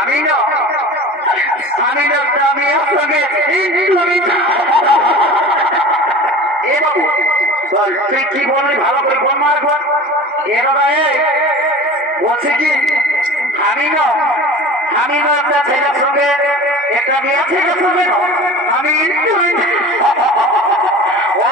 আমি না আমি আপনাকে এ বাবু তুই কি বললি ভালো করে বল মার এ বাবা বলছি কি আমি না একটা ছেলের সঙ্গে একটা মেয়ে ছেলের সঙ্গে আমি ও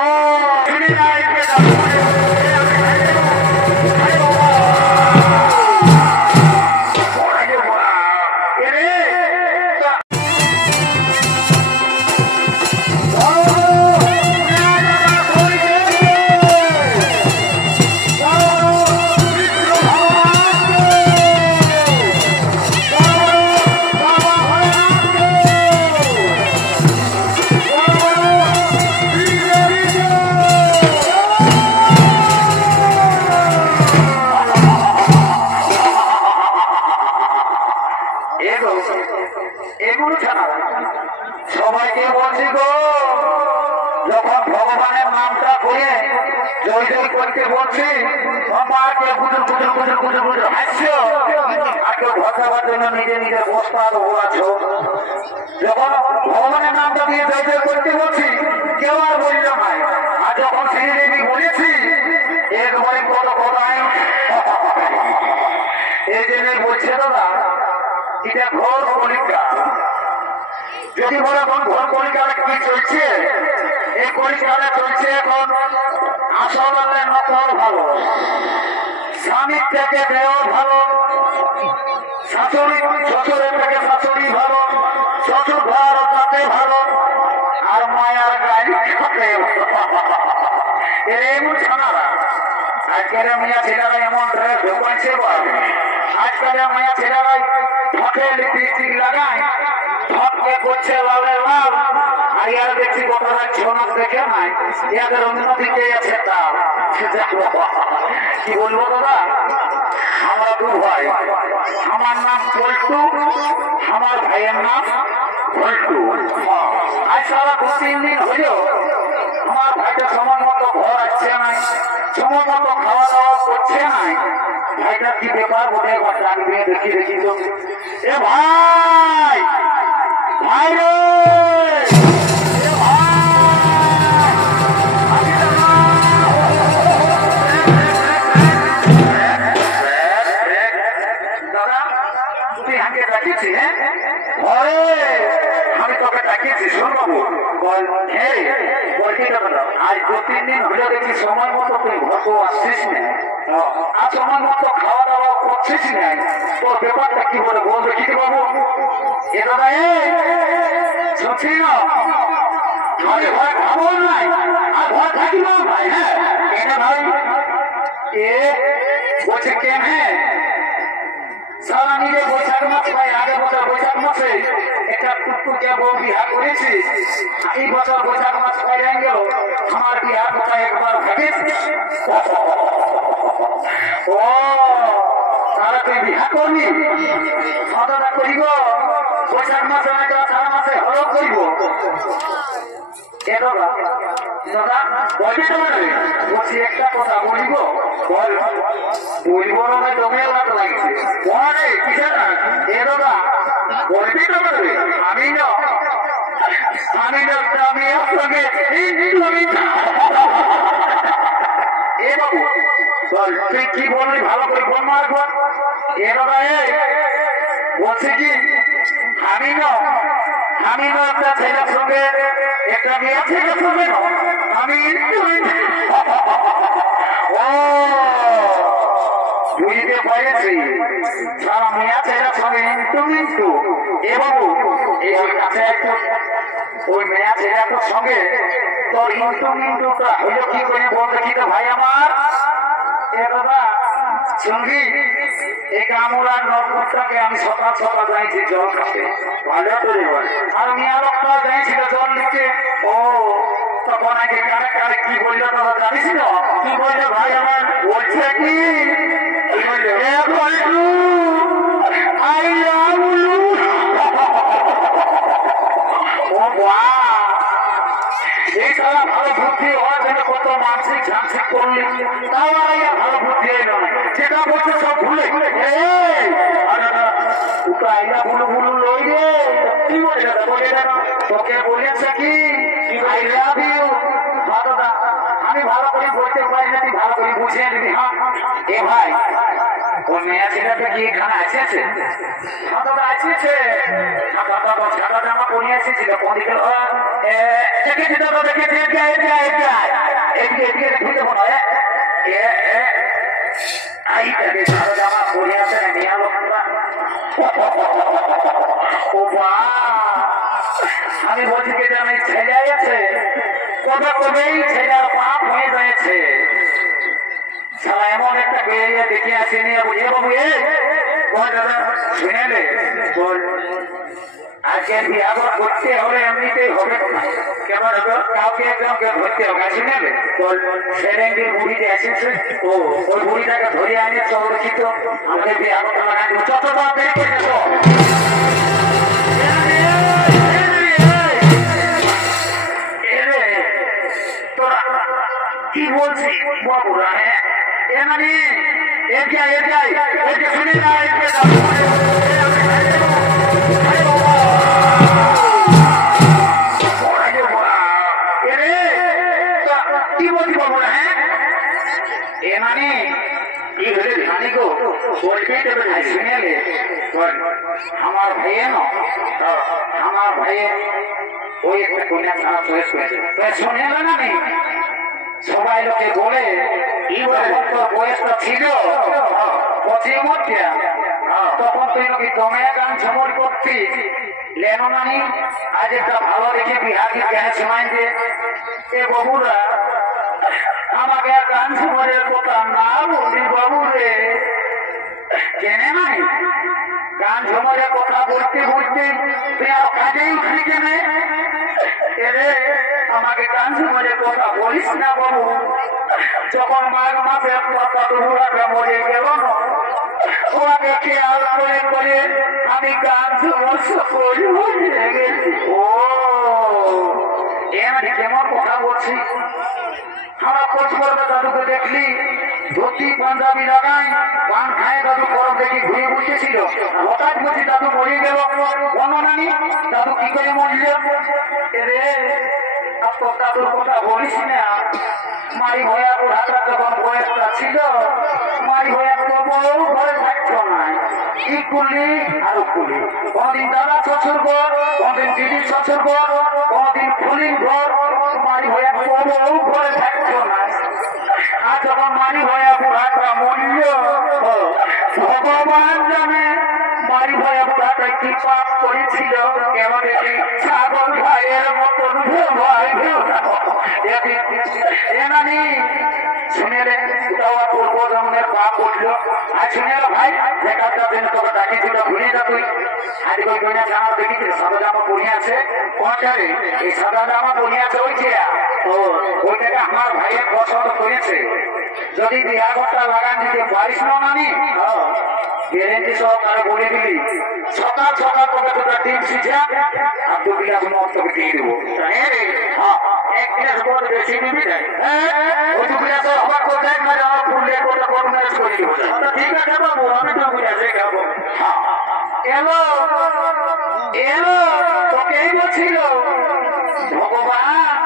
সবাইকে বলছি গো যখন ভগবানের নামটা করে জয় জয় করতে বলছি মাকে কুজুর কুজুর কুজুর কুজুর কুজুর হাসছো আর কেউ ভসাবার জন্য নিজে নিজের বস্তা ওড়াচ্ছ। যখন ভগবানের নামটা দিয়ে জয় জয় করতে বলছি কেউ আর বলল নাই, আর যখন শ্রীদেবী বলেছি একবারে কত কথায় এই জন্য বলছে দাদা এটা ঘোর কলিকা। যদি বলে এখন ঘোর কলিকাটা কি চলছে, এই কলিকাটা চলছে এখন আসল নকল ভালো, স্বামীর থেকে দেও ভালো, শাশুড়ি শ্বশুরের থেকে শাশুড়ি ভালো, শ্বশুর ঘর তাতে ভালো, আর মায়ার গাড়ি খাতে এমন ছানারা। আজকের মেয়া ছেলেরা এমন ড্রেস ঢোকাইছে, আজকাল মেয়া ছেলেরাই ঠকে লিপস্টিক লাগায়, ঠককে করছে লালে লাল, আর ইয়ার দেখছি গোটা ছোনার দেখে নাই ইয়াদের অন্যদিকে আছে তার। কি বলবো দাদা, আমরা দু ভাই, আমার নাম পল্টু, আমার ভাইয়ের নাম পল্টু। আজ সারা 2-3 দিন হইল আমার ভাইটা সময় মতো ঘর আসছে নাই, সময় মতো খাওয়া দাওয়া করছে নাই। ভাইটা কি ব্যাপার বলে একবার ডাক দিয়ে দেখি তো। এ ভাই ভাই রে দাদা, তুমি আগে ডাকিছি? আমি তোকে ডাকিছি শুনবো। আজ 2-3 দিন হলে দেখি সময় মতো তুই ঘর আসছিস না, আর সময় মতো খাওয়া দাওয়া করছিস না। তোর ব্যাপারটা কি বলে বল দেখি বাবু। এ দাদা শুনছি না, আমি ঘরে খাবো নাই আর ঘর থাকিব ভাই। হ্যাঁ কেন ভাই? এ বলছে কেন? হ্যাঁ সারা নিজে বৈশাখ মাস ভাই, আগের বছর বৈশাখ মাসে একটা টুকটুকে বউ বিহা করেছি, এই বছর বৈশাখ মাস বাইরে গেল আমার বিহার কথা একবার ভাবিস। ও তারা তুই বিহা করবি? দাদা করিব বৈশাখ মাসে নয়তো 4 মাসে হলো করিব। দাদা বলবি তো বলছি একটা কথা বলিব। বলবো না জমে লাগছে বলে কিসে না। এ দাদা বলবি তো আমি না আমি আপনাকে এ বাবু তুই কি বললি ভালো করে বল মার। এ দাদা বলছি কি আমি না একটা ছেলের সঙ্গে একটা মেয়ে ছেলের সঙ্গে আমি ও বুঝতে পেরেছি, সারা মেয়া ছেলের সঙ্গে কিন্তু এ বাবু এই কাছে একটু ওই মেয়া ছেলেটার সঙ্গে তোর ইন্টুটা হইল কি করে বল দেখি তো ভাই আমার। এ দাদা শুনবি, এই গামুলার নলকূপটাকে আমি সকাল সকাল যাইছি জল খাতে, ভালো করে বল। আর মেয়া লোকটা যাইছিল জল নিতে। ও তখন আগে কারে কারে কি বললো দাদা জানিস না? কি বললো ভাই আমার? বলছে কি আই লাভ ইউ। ও বাহ, এই সারা ভালো বুদ্ধি হওয়ার জন্য কত মানসিক ঝাঁসিক করলি, তাও আর ভালো বুদ্ধি এলো না। যেটা বলছে সব ভুলে দুটো আইলা বুলু বুলু লই রে কি বলে তোকে বলেছে কি আই লাভ ইউ দাদা আমি ভালো করে বলতে পারি না তুই ভালো করে বুঝিয়ে দিবি হ্যাঁ এ ভাই ওই মেয়া ছেলেটা কি এখানে আসেছে দাদা আসেছে সাদা জামা পরে এসেছিল কোন দিকে দেখেছি দাদা দেখেছি এদিকে ঘুরতে মনে হয় সাদা জামা পরে আছে মেয়া লোকটা ও বা আমি বলছি কে জানি ছেলে আছে কবে কবেই ছেলের পাপ হয়ে যাচ্ছে সালা এমন একটা বেরিয়ে দেখে আসেনি এ বাবু বল দাদা শুনে নে বল আজকে বিয়া করতে হলে এমনিতেই হবে কেমন হবে কাউকে একজনকে ধরতে হবে শুনে নে বল সেরেন্ডির বুড়িতে এসেছে ও ওই বুড়িটাকে ধরে আনিয়ে সংরক্ষিত আমাদের বিয়া করতে লাগান যতবার দেরি করে দেবো কি বলছি বাবুরা হ্যাঁ এ মানে শুনে না কি বলছি বাবুরা হ্যাঁ এ মানে কি হলে জানি গো বলবি দেবে শুনে নে আমার ভাইয়ে না আমার ভাইয়ে ওই একটা কন্যা ছাড়া চয়েস করেছে শুনে না নেই সবাই লোকে বলে বয়সটা ছিল তখন তুই নাকি দমে গান ঝমর করতি লেনো নানি আজ একটা ভালো দেখে বিহারি গান শোনাই দে এ বাবুরা আমাকে গান ঝমরের কথা না বলি বাবু রে কেনে নাই গান ঝমরের কথা বলতে বলতে তুই আর কাজেই উঠলি কেনে এরে আমাকে গান ঝমরের কথা বলিস না বাবু যখন মাঘ মাসে বুড়াটা মরে গেল ওকে খেয়াল করে করে আমি গান ঝমর করি ও এমনি কেমন কথা বলছি আমরা খোঁজ করবে দাদুকে দেখলি ধুতি পাঞ্জাবি লাগাই পান খায় দাদু গরম দেখি ঘুরে বসেছিল হঠাৎ বলছি দাদু মরে গেল নানি দাদু কি করে মরল রে দাদুর কথা বলিস না মারি ভয়া বুড়াটা যখন বয়সটা ছিল মারি ভয়া তো বড় ঘরে থাকতো না কি করলি আরো করলি কোনদিন দাদা শ্বশুর ঘর কোনদিন দিদির শ্বশুর ঘর কোনদিন ফুলির ঘর মারি ভয়া বড় ঘরে থাকতো না আর যখন মারি ভয়া বুড়াটা মরল ভগবান জানে মারি ভয়া বুড়াটা কি পাপ করেছিল কেমন ছাগল ভাইয়ের মতন ভাই এনানি শুনে রে পূর্ব জন্মের পাপ উঠলো আর শুনে ভাই দেখাটা দিন তোকে ডাকিছিল ভুলে যা তুই আজ ওই কইনা জামা দেখেছিল সাদা জামা পরে আছে কোনটারে এই সাদা জামা পরে আছে ওই চেয়া তো ওইটাকে আমার ভাইয়ের পছন্দ করেছে যদি বিয়াঘরটা লাগান দিতে পারিস না নানি গ্যারেন্টি সহকারে বলে দিলি সকাল সকাল তোকে তোকে ডিম সিঝা আর 2 গ্লাস মদ তোকে দিয়ে দেবো হ্যাঁ রে হ্যাঁ 1 গ্লাস মদ বেশি দিবি না ওই 2 গ্লাস হবার তো দেখ না যাওয়া ফুললে কোটা কনভেন্স করে দিব ঠিক আছে বাবু আমি 2 গ্লাসে খাবো হ্যাঁ এলো এলো তোকেই বলছিল ভগবান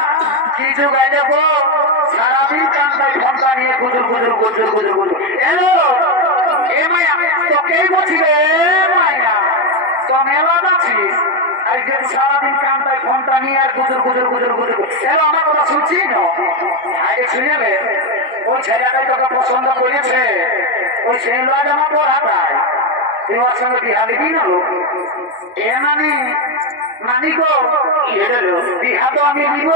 কি যোগাই দেবো সারাদিন কান্তায় ঘন্টা নিয়ে গুজুর গুজুর গুজুর গুজুর গুজুর এলো এ মায়া তোকেই বলছিল মায়া তো মেলা যাচ্ছিস একদিন সারাদিন কান্তায় ঘন্টা নিয়ে আর গুজুর গুজুর গুজুর গুজুর এলো আমার কথা শুনছি না আগে শুনেবে ওই ছেলেটাই তোকে পছন্দ করেছে ওই ছেলে জামা পড়াটায় তুই ওর সঙ্গে বিহা দিবি না এ নানি নানি গো বিহা তো আমি দিব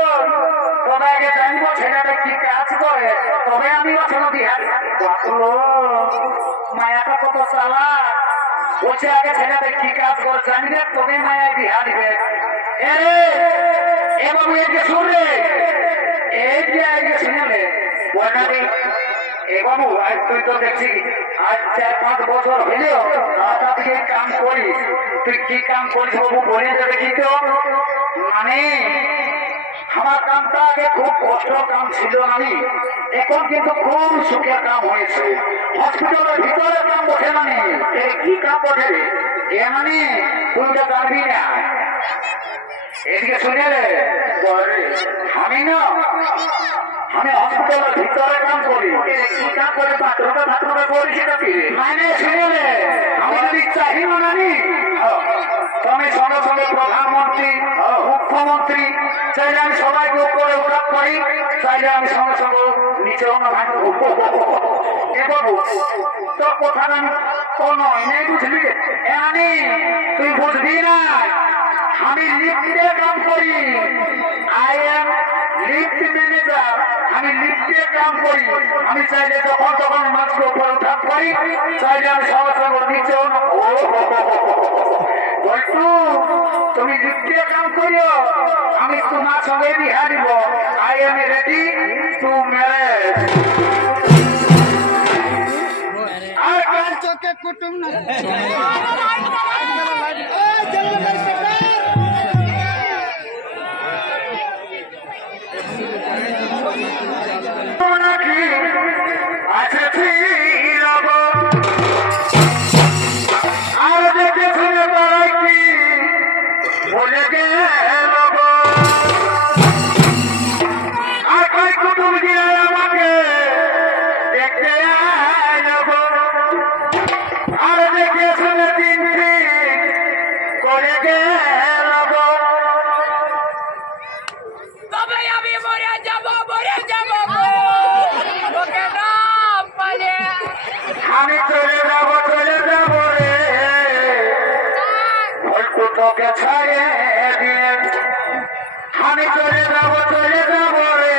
তবে আগে জানবো ছেলেটা কি কাজ করে তবে আমি ওর সঙ্গে বিহা মায়াটা কত চালা বলছে আগে ছেলেটা কি কাজ করে জানবে তবে মায়ায় বিহা দিবে এ বাবু একে শুনলে এই যে শুনলে বলবে এ বাবু আজ তুই তো দেখছি আজ 4-5 বছর হইলেও রাস্তা থেকে কাম করিস তুই কি কাম করিস বাবু বলে যাবে কি তো মানে আমার কামটা আগে খুব কষ্ট কাম ছিল নানি এখন কিন্তু খুব সুখের কাম হয়েছে হসপিটালের ভিতরে কাম বসে নানি কি কাম বসে এমনি তুই তো পারবি না। এদিকে শুনে রে, আমি না আমি হসপিটালের ভিতরে কাম করি, কাম করে বাথরুমে করিস নাকি? মানে শুনে রে, আমি যদি চাহি না নানি তুমি সঙ্গে সঙ্গে প্রধানমন্ত্রী মুখ্যমন্ত্রী চাইলে আমি সবাইকে উপরে উঠাপ করি, চাইলে আমি সঙ্গে সঙ্গে নিচে তোর কথা নেই বুঝলি? এমনি তুই বুঝবি না, আমি লিফটে কাম করি, আই এম লিফট ম্যানেজার, আমি লিফটে কাম করি। আমি চাইলে যখন তখন মানুষকে উপরে উঠাপ করি, চাইলে আমি সঙ্গে সঙ্গে নিচেও বলতু তুমি লিফটে কাম করিও, আমি তোমার সঙ্গে বিহা দিব। I am ready to marriage. চোখে কুটুম না আছে আর দেখে শুনে তারাই কি বলে গেল আর কই কুটুম দিয়ে আমাকে দেখতে আর দেখে শুনে দিন করে গেল। তবে আমি মরে যাব আমি চলে যাব রে, ভুলকু তোকে ছাড়িয়ে দিয়ে আমি চলে যাব রে,